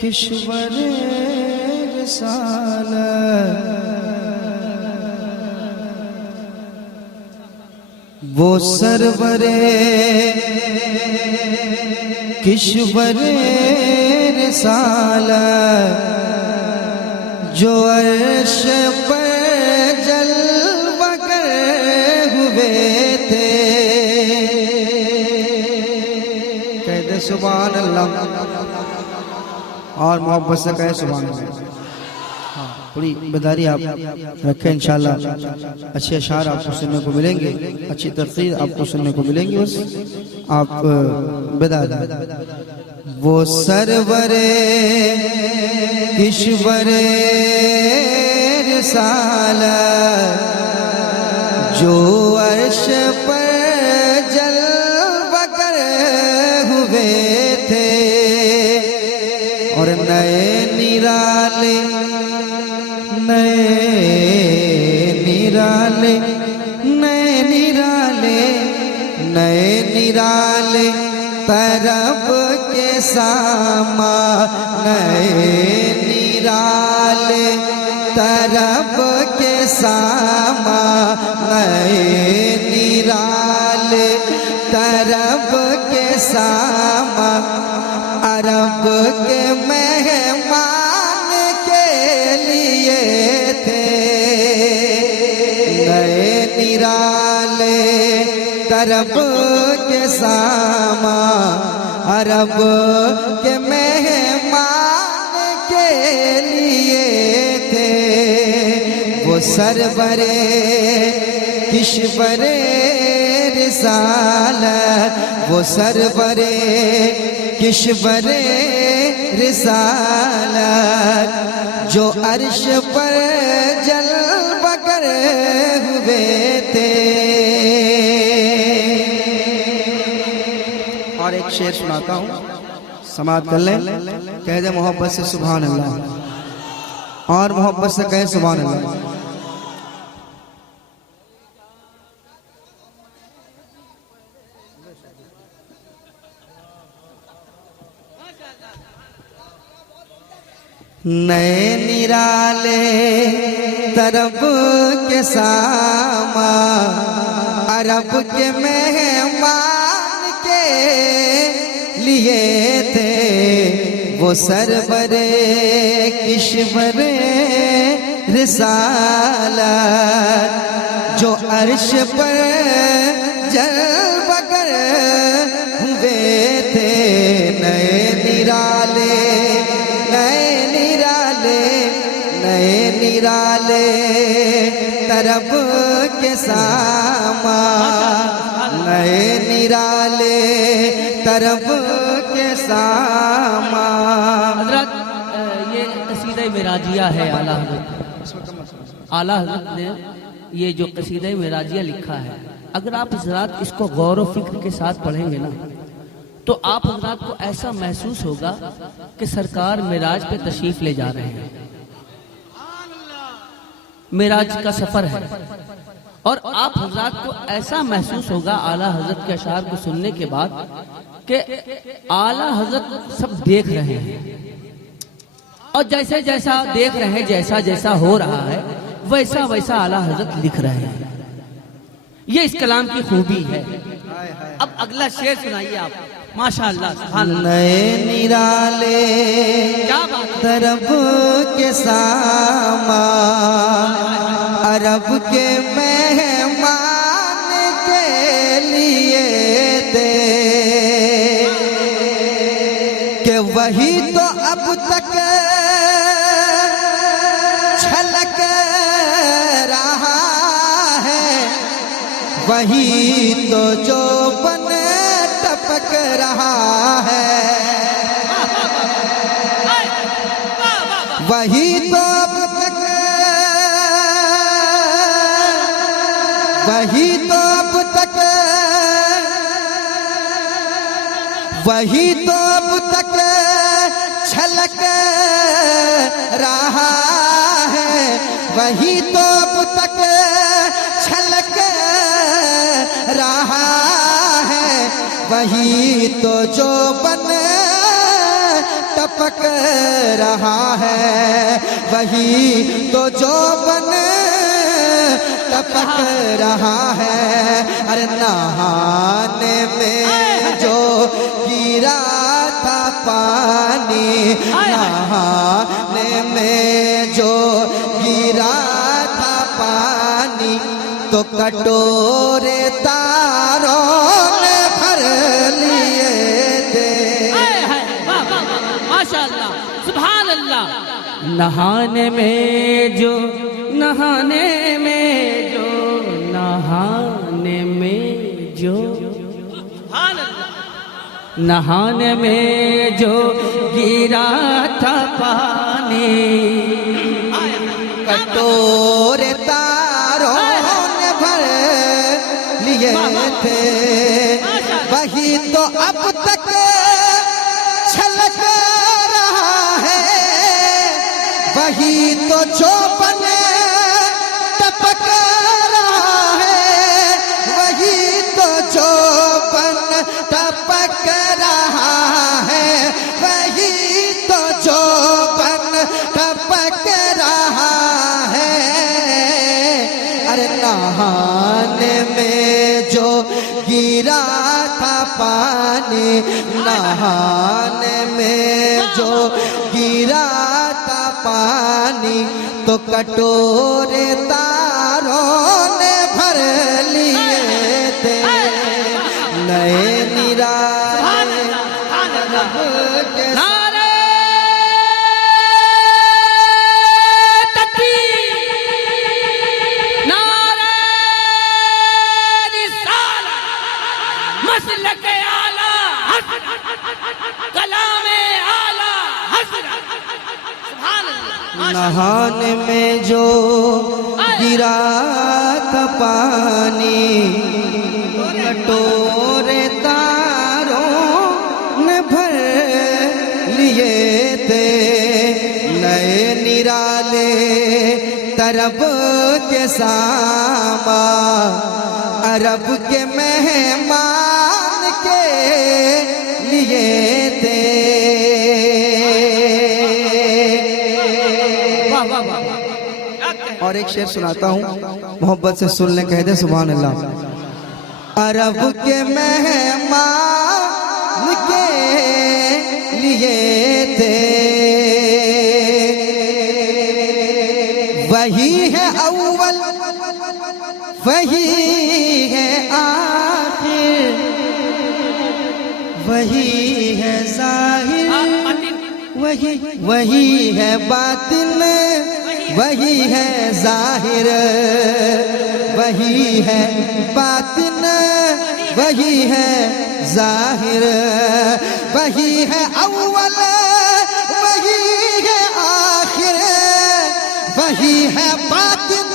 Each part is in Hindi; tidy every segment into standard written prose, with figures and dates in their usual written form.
किश्वर रिसालत वो सरवरे किश्वर रिसालत जो अर्श पर जलवा कर हुए थे। कह दे सुभान अल्लाह और मोहब्बत से कहे सुभान अल्लाह। थोड़ी बेदारी आप रखें, इंशाल्लाह अच्छे अशार आपको सुनने को मिलेंगे, अच्छी तफसीर आपको सुनने को मिलेंगी। बस आप बेदार वो सरवरे किश्वरे रिसालत जो अर्श पर जलवा कर हुए थे और नए निराले तरब के सामा नए निराले तरब के सामा नए निराले तरब के सामा अरब के मेहमान के लिए थे। नए निराले तरब के सामा अरब के मेहमान के लिए थे। वो सरवरे किश्वरे रिसालत वो सरवरे किश्वरे रिसालत जो अर्श पर जलवा कर हुए थे। और एक शेर सुनाता हूँ, समाअत कर लें। कह दे मोहब्बत से सुभान अल्लाह और मोहब्बत से कहे सुभान अल्लाह। नए निराले तरब के सामा अरब के मेहमान के लिए थे। वो सरवरे किश्वरे रिसालत जो अर्श पर जलवा कर हुए थे। नए निराले तरब के सामा नए निराले तरब के सामा। हज़रत ये कसीदा मेराजिया है। आला हज़रत ने ये जो कसीदा मेराजिया लिखा है, अगर आप हज़रात इसको गौर व फिक्र के साथ पढ़ेंगे ना तो आप हज़रात को ऐसा महसूस होगा कि सरकार मेराज पे तशरीफ ले जा रहे हैं। मेराज का सफर है और आप हज़रात को ऐसा महसूस होगा आला हज़रत के अशार को सुनने के बाद कि आला हज़रत सब देख रहे हैं और जैसे जैसा देख रहे हैं, जैसा जैसा हो रहा है वैसा वैसा आला हज़रत लिख रहे हैं। ये इस कलाम की खूबी है। अब अगला शेर सुनाइए आप। माशाअल्लाह सुभान अल्लाह। नए निराले तरब के सामा अरब के मेहमान के लिए थे। कि वही तो अब तक छलक रहा है, वही तो जो बन टपक रहा है, वही तो अब तक वही तो अब तक वही तो अब तक छलक रहा है, वही तो अब तक छलक रहा है, वही तो जो बन टपक रहा है, वही तो जो बन टपक रहा है। अरे नहाने में जो गिरा था पानी, नहाने में जो गिरा था पानी, तो कटोरे तारों ने भर लिए थे। माशाअल्लाह, सुभान अल्लाह। नहाने में जो, नहाने में जो, नहाने में जो, सुभान अल्लाह। नहाने में जो गिरा था पानी, कटोरे तारों ने भर लिए थे, वही तो अब तक छलक रहा है, वही तो जो बने टपक रहा है, वही तो जो बन टपक रहा है, वही तो जो बन टपक रहा है। अरे नहाने में जो गिरा था पानी, नहाने में जो गिरा था पानी, तो कटोरे तारों ने भर लिए थे। नए निराले रब के नारे तकबीर, नारे रिसालत, मसलक आला हज़रत, कलामे आला हज़रत, सुभान अल्लाह। नहाने में जो गिरा था पानी, कटोरे तारों ने भर लिए थे। नए निराले तरब के सामा, अरब के मेहमान के लिए थे। और एक शेर सुनाता हूँ, मोहब्बत से सुन लें, कह दे सुभान अल्लाह। अरब के मेहमान के लिए थे, वही है अव्वल, वही है आखिर, वही है जाहिर, वही है बातिन, वही है जाहिर, वही है बातिन, वही है जाहिर, वही है अव्वल, वही है आखिर, वही है बातिन,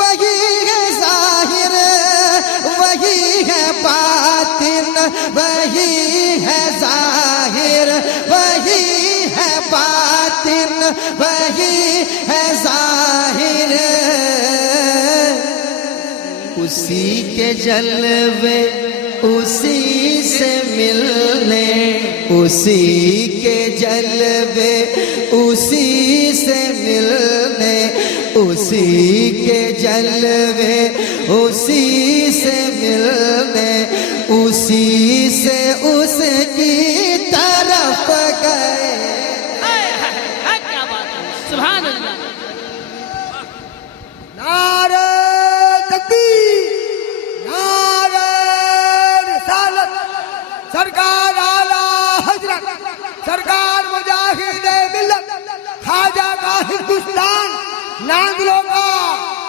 वही है जाहिर, वही है बातिन, वही है जाहिर, वही है बातिन, वही है जाहिर। उसी के जलवे उसी से मिलने, उसी के जलवे उसी से मिलने, उसी के जलवे उसी से मिलने, उसी से उसकी तरफ गए। क्या बात है, सुभान अल्लाह। नारे तकबीर, नारे रिसालत, सरकार आला हजरत, सरकार मुजाहिदे मिल्लत, खाजा का हिंदुस्तान, नांगलों का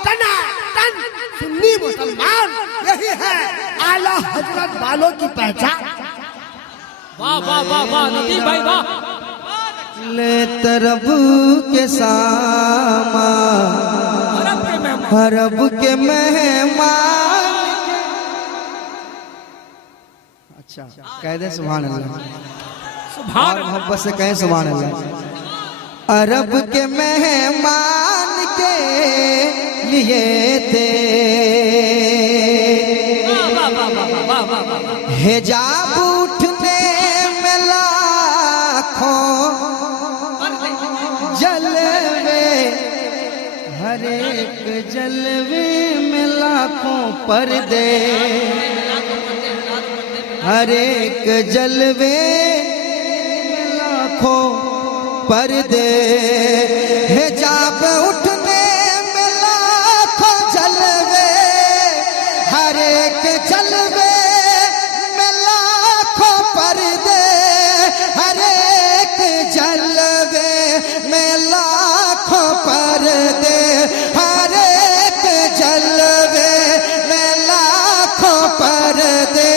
तना तन सुन्नी मुसलमान, यही है आला हजरत वालों की पहचान। वाह वाह वाह वाह, नबी भाई वाह। ले तरब के सामा, अरब के मेहमान। अच्छा, कह दे सुभान अल्लाह, सुभान और मोहब्बत से कहें सुभान अल्लाह। अरब के मेहमान के लिए थे, हिजाब उठने में लाखों हर एक जलवे में लाखों पर्दे, हर एक जलवे में लाखों पर्दे, हिजाब उठने में लाखों जलवे, हर एक जलवे में लाखों पर्दे, हर एक जलवे में लाखों पर्दे, हर एक जलवे में लाखों पर्दे,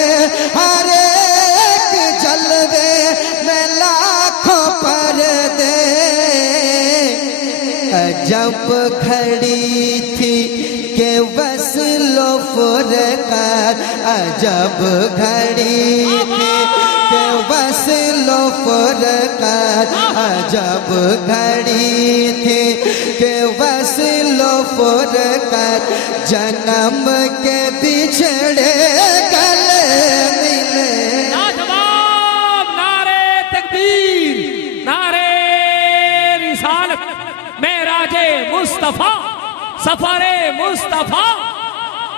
हर एक जलवे में लाखों पर्दे। जब खड़ी थी के वस्लो फुरक़त, अजब घड़ी थी के वस्लो फुरक़त, अजब घड़ी थी के वस्लो फुरक़त, जन्म के बिछड़े गले मिले। लाजवाब नारे तकबीर, नारे रिसालत, मेराजे मुस्तफा, सफरे मुस्तफा,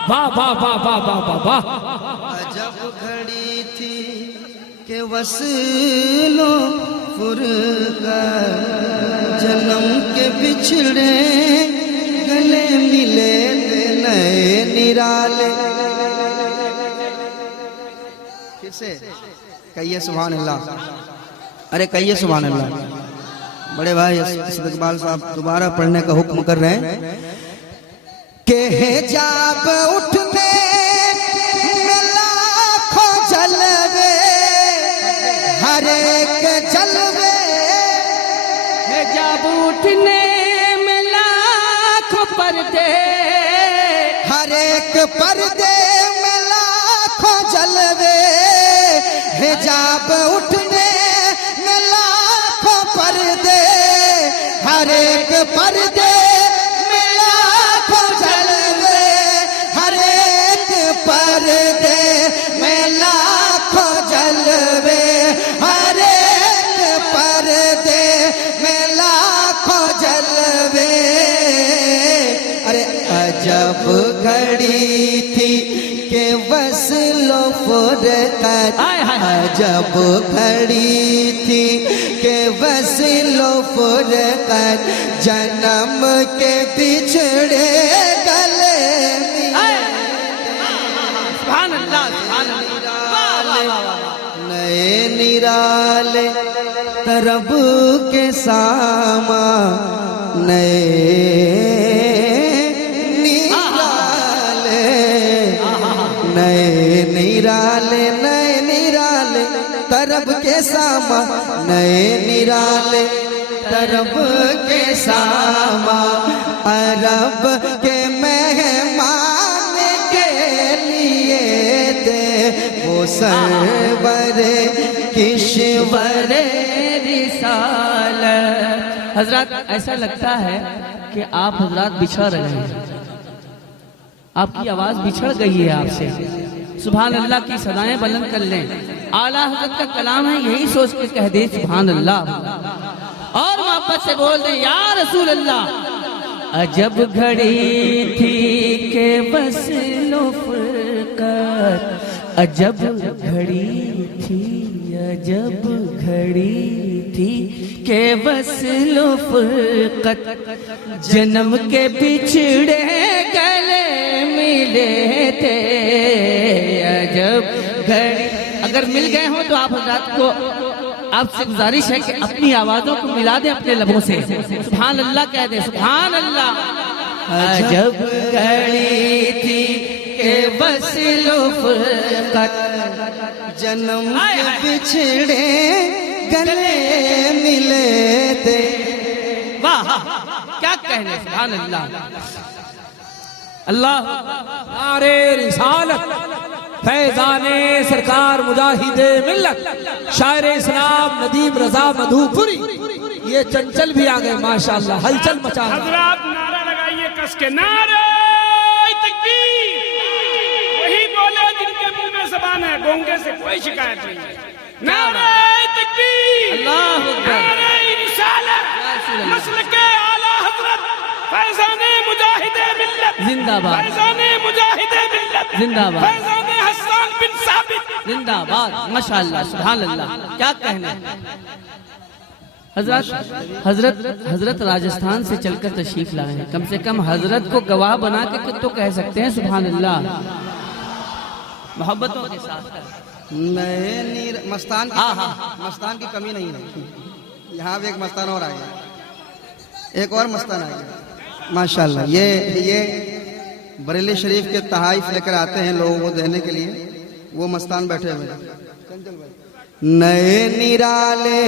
वाह वाह वाह वाह वाह वाह वाह। अजब घड़ी थी के वस्लो फुरक़त, जन्म के बिछड़े गले मिले थे नए निराले। किसे कहिए सुभान अल्लाह, अरे कहिए सुभान अल्लाह। बड़े भाई इस्तकबाल साहब दोबारा पढ़ने का हुक्म कर रहे हैं कि हिजाब उठने में लाखों जलवे, हर एक जलवे, हिजाब उठने में लाखों पर्दे, हर एक पर्दे में लाखों जलवे, हिजाब उठने में लाखों पर्दे, हर एक पर्दे में लाखों जलवे, हर एक पर्दे में लाखों जलवे, हर एक पर्दे में लाखों जलवे। अरे अजब घड़ी थी के वस्लो फुरक़त, अजब घड़ी थी के वस्लो फुरक़त, जन्म के बिछड़े गले मिले। सुभान अल्लाह, सुभान अल्लाह, वाह वाह वाह वाह। नए निराले तरब के सामा, नए निराले, नए निराले, नए निराले तरब के सामा, नए निराले तरब के सामा, अरब के मेहमान के लिए थे वो सरवरे किश्वरे रिसालत। हजरत ऐसा लगता है कि आप हजरत बिछड़ रहे हैं, आपकी आवाज बिछड़ गई है आपसे। सुभान अल्लाह की सदाएं बुलंद कर लें। आला हजरत का कलाम है, यही सोच के कह दे सुभान अल्लाह, और मोहब्बत से बोल दे या रसूल अल्लाह। अजब घड़ी थी के वस्लो फुरक़त, अजब घड़ी थी, अजब घड़ी थी के वस्लो फुरक़त, जन्म के बिछड़े गले मिले थे। अजब घड़ी, अगर मिल गए हो तो आप हज़रात को आपसे गुजारिश है कि अपनी आवाजों को मिला दें अपने लबों से, सुभान अल्लाह कह दे, सुभान अल्लाह। अजब घड़ी थी के वस्लो फुरक़त, जन्म के बिछड़े गले मिले थे। वाह क्या कहने, सुभान अल्लाह। अल्लाह नारे रिसालत, फैजाने सरकार मुजाहिदे मिल्लत, शायर इस्लाम नदीम रजा मधुपुरी, ये चंचल भी आ गए माशाअल्लाह, हलचल मचा रहे हैं। हजरात नारा लगाइए कस के, नारे तकबीर। वही बोले जिनके मुंह में ज़बान है, गोंगे से कोई शिकायत नहीं है। नारे तकबीर, अल्लाह अकबर, नारे रिसालत, मसलके आला हजरत फैजाने मुजाहिदे मिल्लत जिंदाबाद, फैजाने मुजाहिदे मिल्लत जिंदाबाद, फैजाने हसन बिन साबित जिंदाबाद। माशाअल्लाह, सुभान अल्लाह, क्या कहना है। हजरत राजस्थान से चलकर तशरीफ लाए हैं। कम से कम हजरत को गवाह बना के तो कह सकते हैं सुभान अल्लाह। मोहब्बतों के साथ नए नीर मस्तान की, हाँ। मस्तान की कमी नहीं है। यहाँ भी एक मस्तान और आया, एक और मस्तान आया माशाल्लाह। ये बरेली शरीफ के तहाइफ लेकर आते हैं लोगों को देने के लिए, वो मस्तान बैठे हुए हैं। नए निराले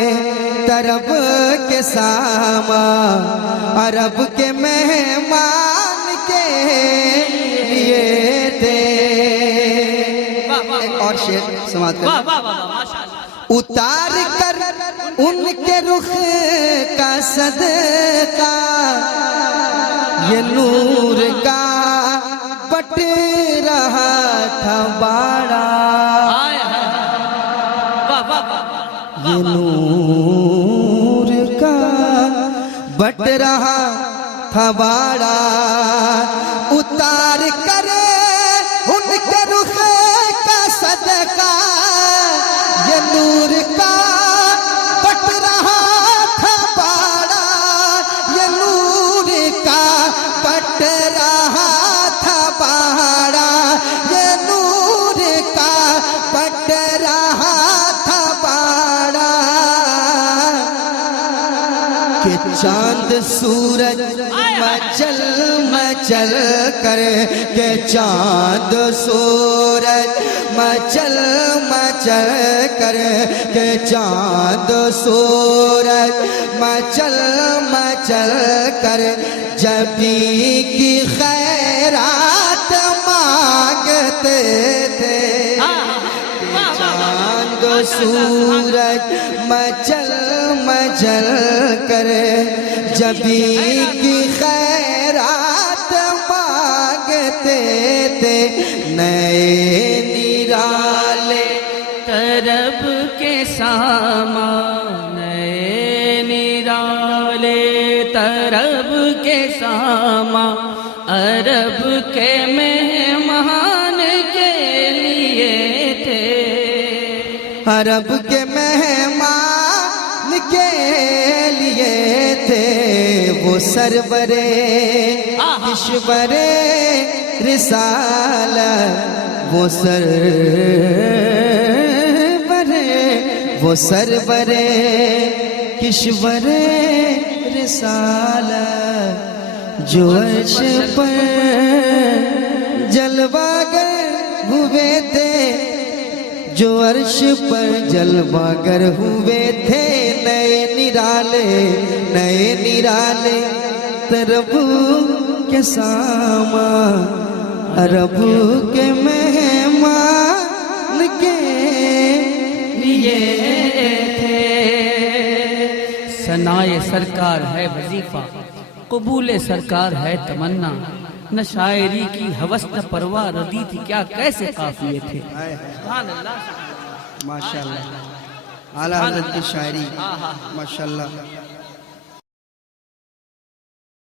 तरब के सामा, अरब के मेहमान के लिए थे। एक और शेर समाज कर, वाह वाह वाह, माशाअल्लाह। उतार कर उनके रुख का सदका, ये नूर का बट रहा था बाड़ा, ये नूर का बट रहा था बाड़ा। उतार कर उनके रुख का सदका, ये नूर का बट रहा था बाड़ा, ये नूर का बट रहा था बाड़ा, ये नूर का बट रहा था बाड़ा। के चांद सूरज मचल मचल कर, के चांद सूरज मचल मचल कर, के चांद सूरज मचल मचल कर, जबी की खैरात मांगते थे। चांद सूरज मचल मचल कर, जबी की खैरात मांगते थे। नए निराले तरब के सामा, नए निराले तरब के सामा, अरब के मेहमान के लिए थे। अरब के मेहमान के लिए थे। वो सरवरे किश्वरे रिसालत, वो सरवरे किश्वरे रिसालत, जो अर्श पर जलवागर हुए थे, जो अर्श पर जलवागर हुए थे। नए निराले तरब के सामा, अरब के मेहमान के लिए थे। सनाए सरकार है वजीफा, कबूले सरकार है तमन्ना, न शायरी की हवस न परवाह रदी थी, क्या कैसे काफिए थे। माशाल्लाह, आला हज़रत की शायरी माशाल्लाह।